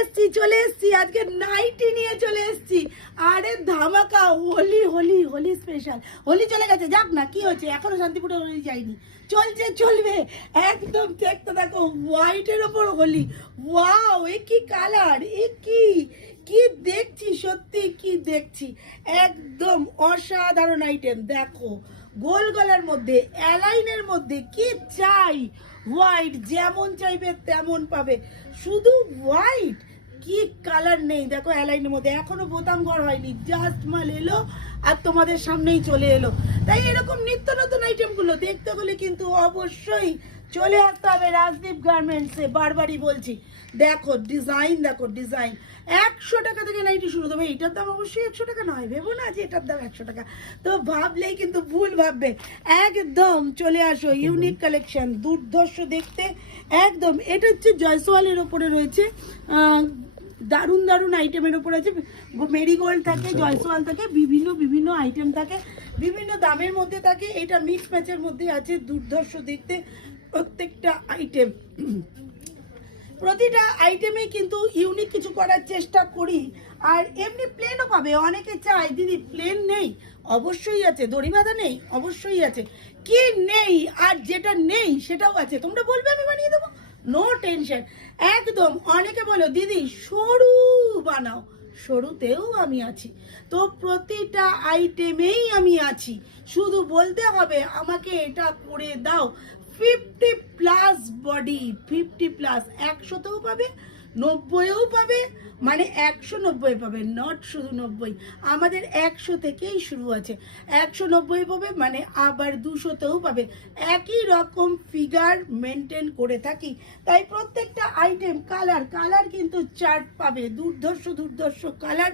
এসছি, চলে এসছি, আজকে নাইটি নিয়ে চলে এসছি। আরে ধামাকা, হোলি হোলি হোলি স্পেশাল হোলি চলে গেছে, যাক না, কি হয়েছে? এখনও শান্তিপুরে হোলি যায়নি। চলছে, চলবে। একদম দেখতে দেখো হোয়াইটের ওপর হোলি। ওয়াও এ কি কালার এ কি? কি দেখছি, সত্যি কি দেখছি? একদম অসাধারণ আইটেম দেখো। গোল গলার মধ্যে অ্যালাইনের মধ্যে, কি চাই? হোয়াইট যেমন চাইবে, তেমন পাবে। শুধু হোয়াইট কি কালার নেই? দেখো অ্যালাইনের মধ্যে। এখনও বোতাম ঘর হয়নি। জাস্ট মাল এলো আর তোমাদের সামনেই চলে এলো। তাই এরকম নিত্য নতুন আইটেমগুলো দেখতে হলে কিন্তু অবশ্যই চলে আসতে হবে রাজদীপ গার্মেন্টসে বারবারই বলছি। দেখো ডিজাইন দেখো ডিজাইন একশো টাকা থেকে নাইটি শুরু তবে এটার দাম অবশ্যই একশো টাকা নয়। ভেবো না যে এটার দাম একশো টাকা। তো ভাবলেই কিন্তু ভুল ভাববে। একদম চলে আসো ইউনিক কালেকশন দুর্ধর্ষ দেখতে। একদম এটা হচ্ছে জয়সওয়ালের ওপরে রয়েছে দারুণ দারুণ আইটেমের ওপর আছে। মেরিগোল্ড থাকে জয়সওয়াল থাকে বিভিন্ন বিভিন্ন আইটেম থাকে বিভিন্ন দামের মধ্যে থাকে। এটা মিক্স ম্যাচের মধ্যে আছে দুর্ধর্ষ দেখতে। প্রত্যেকটা আইটেম প্রতিটা আইটেমে কিন্তু ইউনিক কিছু করার চেষ্টা করি। আর এমনি প্লেনও পাবে। অনেকে চায়, দিদি প্লেন নেই। অবশ্যই আছে। দড়ি বাঁধা নেই? অবশ্যই আছে। কি নেই? আর যেটা নেই, সেটাও আছে। তোমরা বলবে, আমি বানিয়ে দেবো? নো টেনশন একদম। অনেকে বলো, দিদি, সরু বানাও। সরুতেও আমি আছি। তো প্রতিটা আইটেমেই আমি আছি। শুধু বলতে হবে, আমাকে এটা করে দাও। Fifty plus body fifty plus একশোতেও পাবে, নব্বইও পাবে মানে একশো নব্বই পাবে নট শুধু নব্বই। আমাদের একশো থেকেই শুরু আছে। একশো নব্বই পাবে মানে আবার দুশোতেও পাবে। একই রকম ফিগার মেনটেন করে থাকি। তাই প্রত্যেকটা আইটেম কালার কালার কিন্তু চার্ট পাবে। দুর্ধর্ষ দুর্ধর্ষ কালার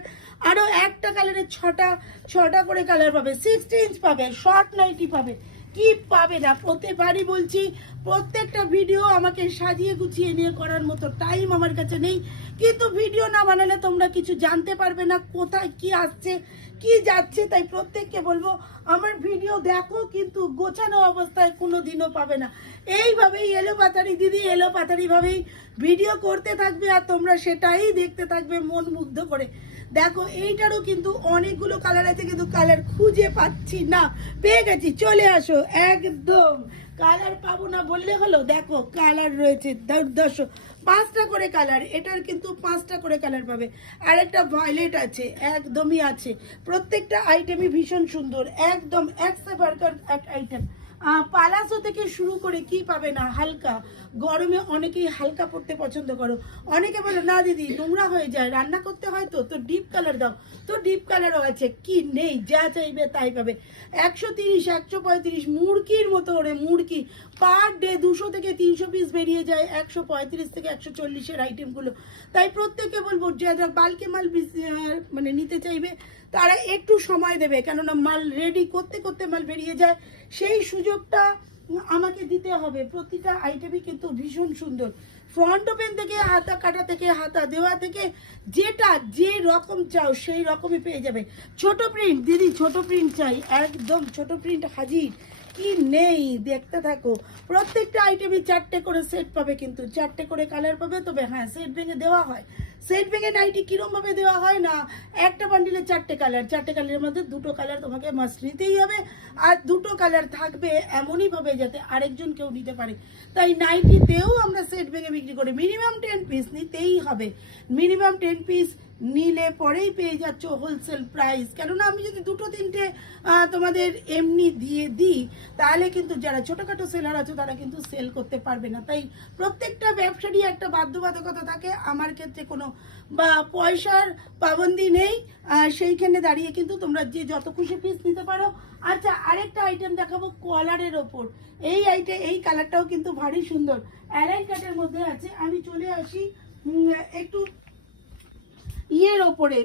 আরও একটা কালারের ছটা ছটা করে কালার পাবে। সিক্সটি ইঞ্চ পাবে শর্ট নাইটি পাবে। কি পাবে না? প্রতিবারই বলছি, প্রত্যেকটা ভিডিও আমাকে সাজিয়ে গুছিয়ে নিয়ে করার মতো টাইম আমার কাছে নেই। কিন্তু ভিডিও না বানালে তোমরা কিছু জানতে পারবে না কোথায় কি আসছে, কি যাচ্ছে, তাই প্রত্যেককে বলব, আমার ভিডিও দেখো, কিন্তু গোছানো অবস্থায় কোনো দিনও পাবে না। এইভাবেই এলো পাতারি, দিদি এলো পাতারি ভাবেই ভিডিও করতে থাকবে আর তোমরা সেটাই দেখতে থাকবে মন মুগ্ধ করে। দেখো, এইটারও কিন্তু অনেকগুলো কালার আছে, কিন্তু কালার খুঁজে পাচ্ছি না। পেয়ে গেছি, চলে আসো, একদম। কালার পাবো না বললে হলো, দেখো কালার রয়েছে দুর্দর্শ পাঁচটা করে কালার এটার কিন্তু পাঁচটা করে কালার পাবে। আর একটা ভায়োলেট আছে, একদমই আছে। প্রত্যেকটা আইটেমই ভীষণ সুন্দর, একদম, এক সেভারকার আইটেম পালাসো থেকে শুরু করে কি পাবে না, হালকা? গরমে অনেকেই হালকা পড়তে পছন্দ করো। অনেকে বলো, না দিদি, নোংরা হয়ে যায়। রান্না করতে হয় তো তো ডিপ কালার দাও। তো ডিপ কালারও আছে। কি নেই, যা চাইবে তাই পাবে। একশো তিরিশ, একশো পঁয়ত্রিশ, মুরগির মতো ওরে মুরগি। পার ডে দুশো থেকে তিনশো পিস বেরিয়ে যায়। একশো পঁয়ত্রিশ থেকে একশো চল্লিশের আইটেমগুলো তাই প্রত্যেকে বলব যারা বালকে মাল মানে নিতে চাইবে, তারা একটু সময় দেবে। কেননা মাল রেডি করতে করতে মাল বেরিয়ে যায়। সেই সুযোগটা আমাকে দিতে হবে। প্রতিটা আইটেমই কিন্তু ভীষণ সুন্দর। ফ্রন্ট ওপেন থেকে, হাতা কাটা থেকে, হাতা দেওয়া থেকে, যেটা যে রকম চাও সেই রকমই পেয়ে যাবে। ছোট প্রিন্ট দিদি ছোট প্রিন্ট চাই, একদম ছোট প্রিন্ট হাজির। কি নেই, দেখতে থাকো। প্রত্যেকটা আইটেমই চারটে করে সেট পাবে কিন্তু। চারটে করে কালার পাবে, তবে হ্যাঁ সেট ভেঙে দেওয়া হয়। সেট ভেঙে নাইটি কিরম ভাবে দেওয়া হয় না? একটা বান্ডিলে চারটে কালার চারটে কালারের মধ্যে দুটো কালার তোমাকে মাস্ট নিতেই হবে। আর দুটো কালার থাকবে এমনইভাবে যাতে আরেকজন কেউ নিতে পারে। তাই নাইটিতেও আমরা সেট ভেঙে বিক্রি করি। মিনিমাম টেন পিস নিতেই হবে। মিনিমাম টেন পিস নিলে পরেই পেয়ে যাচ্ছ হোলসেল প্রাইস কেননা আমি যদি দুটো তিনটে তোমাদের এমনি দিয়ে দিই, তাহলে কিন্তু যারা ছোটোখাটো সেলার আছে, তারা কিন্তু সেল করতে পারবে না। তাই প্রত্যেকটা ব্যবসারই একটা বাধ্যবাধকতা থাকে। আমার ক্ষেত্রে কোনো বা পয়সার পাবন্দি নেই সেইখানে দাঁড়িয়ে কিন্তু তোমরা যে যত খুশি পিস নিতে পারো। আচ্ছা আরেকটা আইটেম দেখাবো কলারের ওপর। এই আইটে এই কালারটাও কিন্তু ভারী সুন্দর। অ্যালাইন কাটের মধ্যে আছে, আমি চলে আসি একটু ইয়ের ওপরে।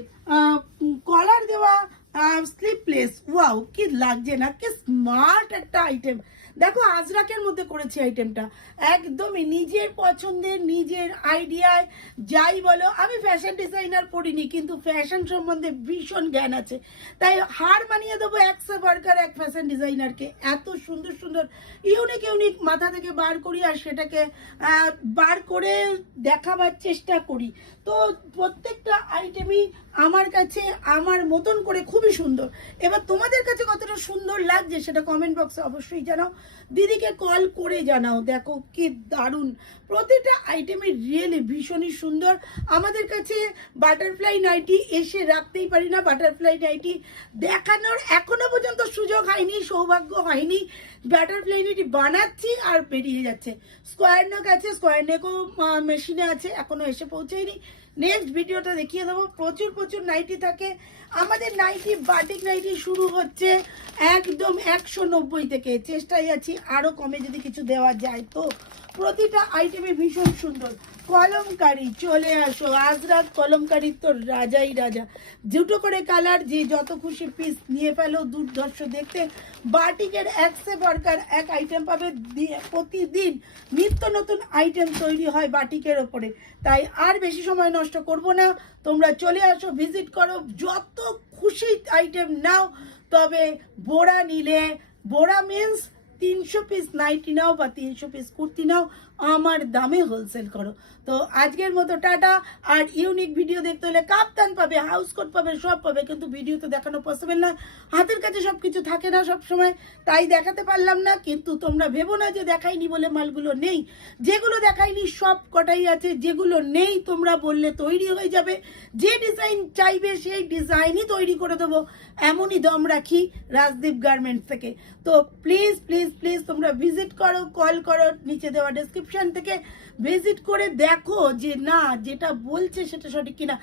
কলার দেওয়া স্লিপলেস ওয়াও কি লাগছে না, কি স্মার্ট একটা আইটেম দেখো আজরাকের মধ্যে করেছি আইটেমটা একদমই নিজের পছন্দের, নিজের আইডিয়ায় যাই বলো, আমি ফ্যাশন ডিজাইনার পড়িনি, কিন্তু ফ্যাশন সম্বন্ধে ভীষণ জ্ঞান আছে। তাই হার মানিয়ে দেবো একশো বার্কার এক ফ্যাশন ডিজাইনারকে এত সুন্দর সুন্দর ইউনিক ইউনিক মাথা থেকে বার করি আর সেটাকে বার করে দেখাবার চেষ্টা করি। তো প্রত্যেকটা আইটেমই আমার কাছে, আমার মতন করে খুবই সুন্দর। এবার তোমাদের কাছে কতটা সুন্দর লাগছে সেটা কমেন্ট বক্সে অবশ্যই জানাও। দিদিকে কল করে জানাও। দেখো কি দারুণ। প্রতিটা আইটেমই রিয়েলি ভীষণই সুন্দর। আমাদের কাছে বাটারফ্লাই নাইটি এসে রাখতেই পারি না। বাটারফ্লাই নাইটি দেখানোর এখনও পর্যন্ত সুযোগ হয়নি, সৌভাগ্য হয়নি। বাটারফ্লাই নাইটি বানাচ্ছি আর বেরিয়ে যাচ্ছে। স্কোয়ার নেক আছে স্কোয়ার নেকও মেশিনে আছে, এখনও এসে পৌঁছায়নি নেক্সট ভিডিওটা দেখিয়ে দেবো। প্রচুর প্রচুর নাইটি থাকে। আমাদের নাইটি, বাটিক নাইটি শুরু হচ্ছে একদম একশো নব্বই থেকে। চেষ্টাই আছি আরও কমে যদি কিছু দেওয়া যায় তো। প্রতিটা আইটেমে ভীষণ সুন্দর। কলমকারি, চলে আসো। আজরাত কলমকারি তো রাজাই রাজা। দুটো করে কালার যে যত খুশি পিস নিয়ে ফেলো দুর্ধর্ষ দেখতে। বাটিকের একসে বরকার এক আইটেম পাবে প্রতিদিন নিত্য নতুন আইটেম তৈরি হয় বাটিকের ওপরে। তাই আর বেশি সময় নষ্ট করব না। তোমরা চলে আসো ভিজিট করো। যত খুশি আইটেম নাও, তবে বোড়া নিলে, বোড়া মিন্স তিনশো পিস নাইটি নাও বা তিনশো পিস কুর্তি নাও আমার দামে হোলসেল করো। তো আজকের মতো টাটা, আর ইউনিক ভিডিও দেখতে হলে কাপ্তান পাবে হাউস কোট পাবে, সব পাবে, কিন্তু ভিডিও তো দেখানো পসিবল না হাতের কাছে সব কিছু থাকে না সব সময় তাই দেখাতে পারলাম না, কিন্তু তোমরা ভেবো না যে দেখাইনি বলে মালগুলো নেই। যেগুলো দেখাইনি, সব কটাই আছে, যেগুলো নেই, তোমরা বললে তৈরি হয়ে যাবে। যে ডিজাইন চাইবে, সেই ডিজাইনই তৈরি করে দেবো। এমনই দম রাখি রাজদীপ গার্মেন্টস থেকে। তো প্লিজ প্লিজ প্লিজ তোমরা ভিজিট করো কল করো, নিচে দেওয়া ডেসক্রিপশন থেকে ভিজিট করে দেখো যে না, যেটা বলছে সেটা সঠিক কিনা।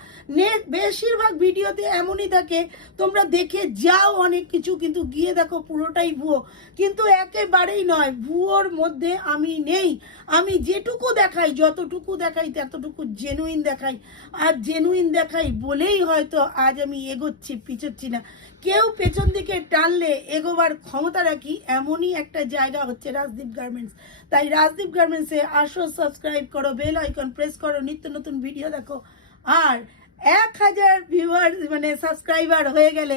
বেশিরভাগ ভিডিওতে এমনই থাকে, তোমরা দেখে যাও অনেক কিছু, কিন্তু গিয়ে দেখো পুরোটাই ভুয়ো। কিন্তু একেবারেই নয়, ভুয়োর মধ্যে আমি নেই। আমি যেটুকু দেখাই, যতটুকু দেখাই, ততটুকু জেনুইন দেখাই। আর জেনুইন দেখাই বলেই হয়তো আজ আমি এগোচ্ছি, পিছোচ্ছি না। কেউ পেছন দিকে টানলে এগোবার ক্ষমতা রাখি, এমনই একটা জায়গা হচ্ছে রাজদীপ গার্মেন্টস তাই রাজদীপ গার্মেন্টসে আসো সাবস্ক্রাইব করো বেল আইকন প্রেস করো, নিত্য নতুন ভিডিও দেখো। আর এক হাজার ভিউয়ার মানে সাবস্ক্রাইবার হয়ে গেলে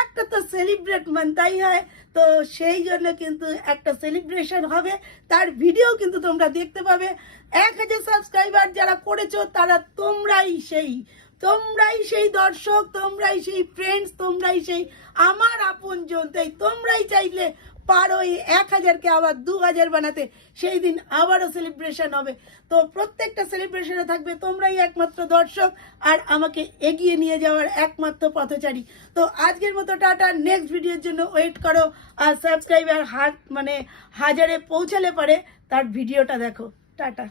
একটা তো সেলিব্রেট মানতাই হয়? তো সেই জন্য কিন্তু একটা সেলিব্রেশন হবে। তার ভিডিও কিন্তু তোমরা দেখতে পাবে। এক হাজার সাবস্ক্রাইবার যারা করেছ, তারা তোমরাই সেই তোমরাই সেই দর্শক, তোমরাই সেই ফ্রেন্ডস তোমরাই সেই আমার আপনজন। তাই তোমরাই চাইলে পারো এই এক হাজারকে আবার দু হাজার বানাতে, সেই দিন আবারও সেলিব্রেশন হবে। তো প্রত্যেকটা সেলিব্রেশনে থাকবে তোমরাই একমাত্র দর্শক আর আমাকে এগিয়ে নিয়ে যাওয়ার একমাত্র পথচারী। তো আজকের মতো টাটা নেক্সট ভিডিওর জন্য ওয়েট করো আর সাবস্ক্রাইবার হাত মানে হাজারে পৌঁছালে পারে তার ভিডিওটা দেখো। টাটা।